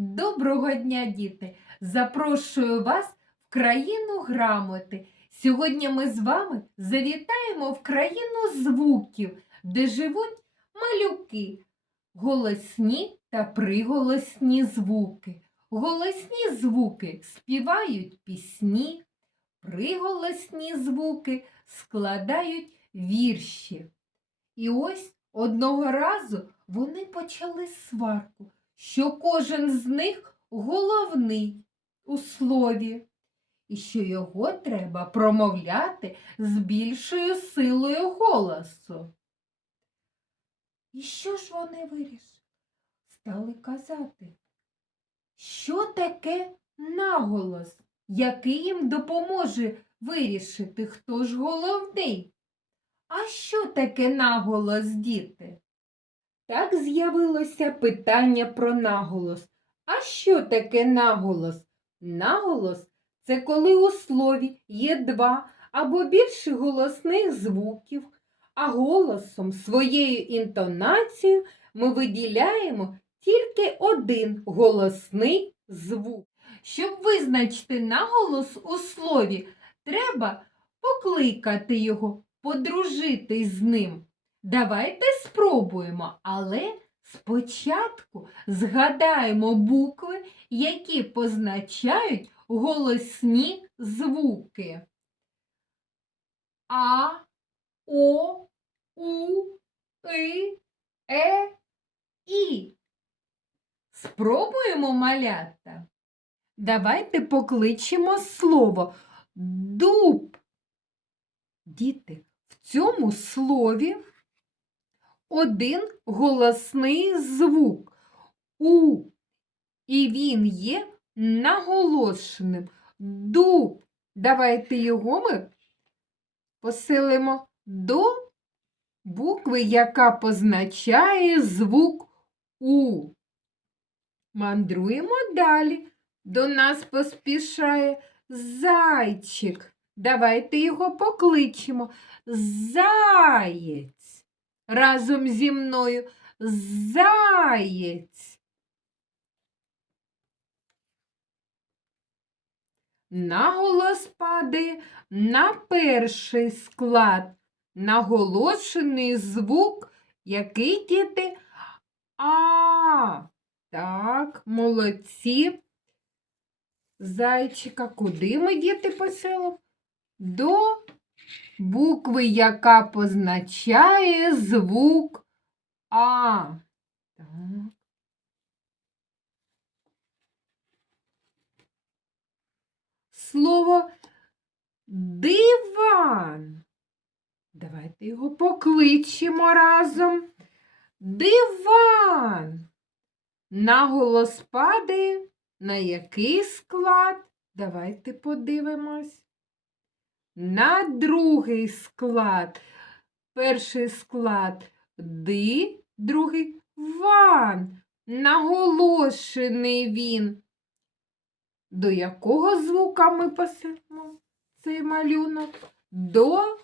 Доброго дня, діти! Запрошую вас в країну грамоти. Сьогодні ми з вами завітаємо в країну звуків, де живуть малюки, голосні та приголосні звуки. Голосні звуки співають пісні, приголосні звуки складають вірші. І ось одного разу вони почали сварку, що кожен з них головний у слові, і що його треба промовляти з більшою силою голосу. І що ж вони вирішили? Стали казати, що таке наголос, який їм допоможе вирішити, хто ж головний. А що таке наголос, діти? Так з'явилося питання про наголос. А що таке наголос? Наголос це коли у слові є два або більше голосних звуків, а голосом своєю інтонацією ми виділяємо тільки один голосний звук. Щоб визначити наголос у слові, треба покликати його, подружитись з ним. Давайте спробуємо, але спочатку згадаємо букви, які позначають голосні звуки. А, О, У, И, Е, І. Спробуємо малята. Давайте покличемо слово дуб. Діти, в цьому слові один голосний звук У, і він є наголошеним. Дуб. Давайте його ми поселимо до букви, яка позначає звук У. Мандруємо далі. До нас поспішає зайчик. Давайте його покличемо. Заєць. Разом зі мною заєць. Наголос падає на перший склад. Наголошений звук, який діти А. Так, молодці. Зайчика, куди ми діти поселимо? До букви, яка позначає звук А. Слово диван. Давайте його покличемо разом. Диван. Наголос падає. На який склад? Давайте подивимось. На другий склад. Перший склад ди, другий ван. Наголошений він. До якого звука ми пасемо цей малюнок? До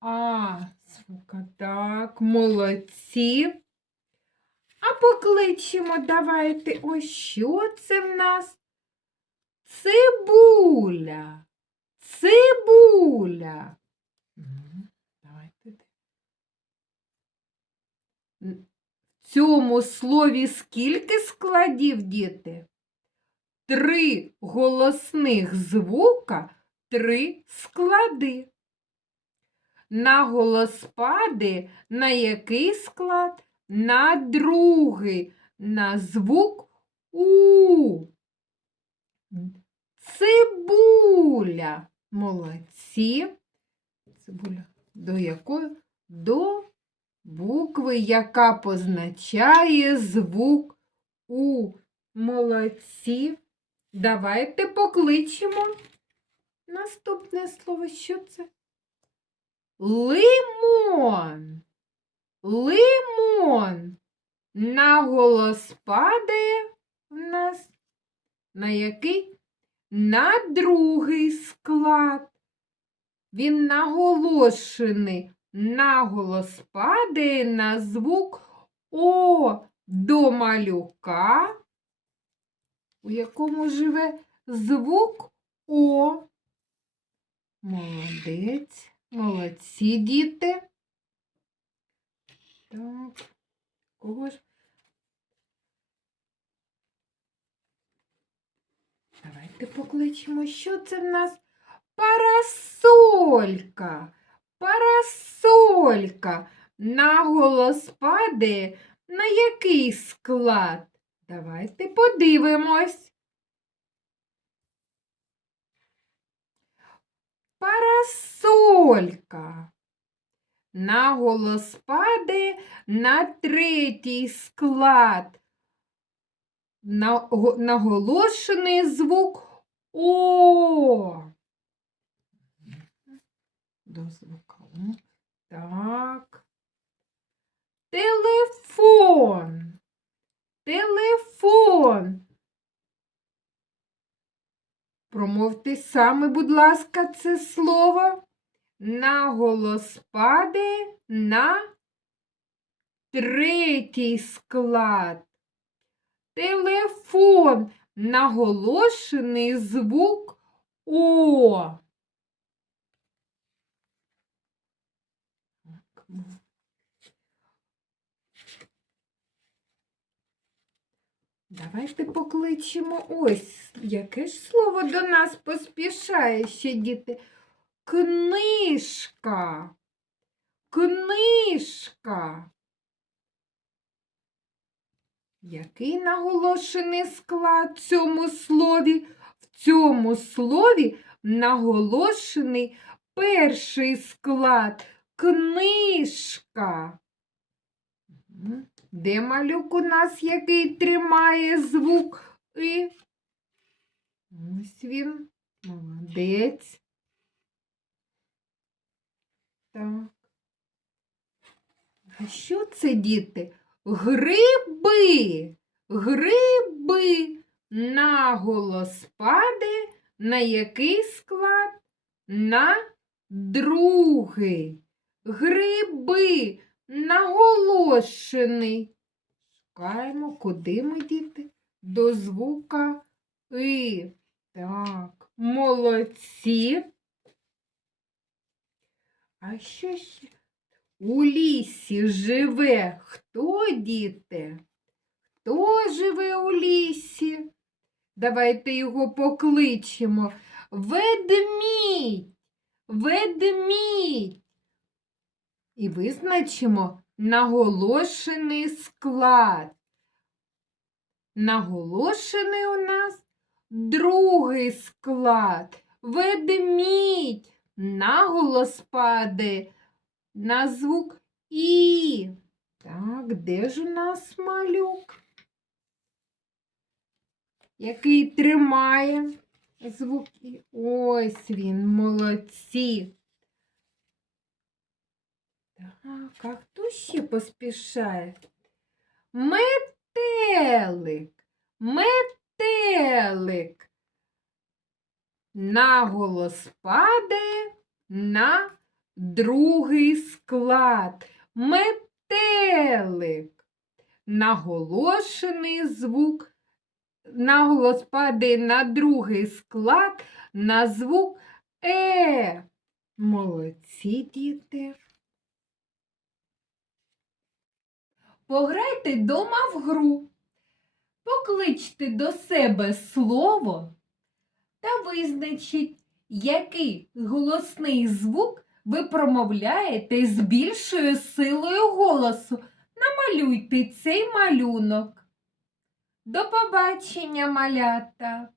А звука. Так, молодці. А покличемо, давайте. Ось що це в нас? Цибуля. Цибуля. Давайте. В цьому слові скільки складів, діти? Три голосних звука, три склади. Наголос падає на який склад? На другий, на звук У. Цибуля. Молодці. Цибуля. До якої? До букви, яка позначає звук У. Молодці. Давайте покличемо. Наступне слово, що це? Лимон. Лимон. Наголос падає в нас. На який? На другий склад. Він наголошений. Наголос падає на звук О. до малюка, у якому живе звук О. Молодець, молодці діти. Так, кого ж? Давайте покличемо, що це в нас? Парасолька. Парасолька. Наголос падає на який склад? Давайте подивимось. Парасолька. Наголос падає на третій склад. Наго- Наголошений звук О. До звука О. Так. Телефон. Телефон. Промовте саме, будь ласка, це слово. Наголос падає на третій склад. Телефон. Наголошений звук О. Давайте покличемо ось, яке ж слово до нас поспішає ще, діти. Книжка. Книжка. Який наголошений склад в цьому слові? В цьому слові наголошений перший склад книжка. Де малюк у нас який тримає звук І? Ось він. Молодець. Так. А що це, діти? Гриби. Гриби. Наголос паде на який склад? На другий. Гриби наголошений. Шукаємо, куди ми діти? До звука И. Так, молодці. А що ще? У лісі живе хто, діти? Хто живе у лісі? Давайте його покличемо. Ведмідь, ведмідь. І визначимо наголошений склад. Наголошений у нас другий склад. Ведмідь. Наголос падає на звук І. Так, де ж у нас малюк? Який тримає звук І? Ось він, молодці. Так, а хто ще поспішає? Метелик, метелик. Наголос падає на другий склад. Метелик. Наголошений звук. Наголос падає на другий склад на звук Е. Молодці діти. Пограйте дома в гру. Покличте до себе слово та визначіть, який голосний звук ви промовляєте з більшою силою голосу. Намалюйте цей малюнок. До побачення, малята!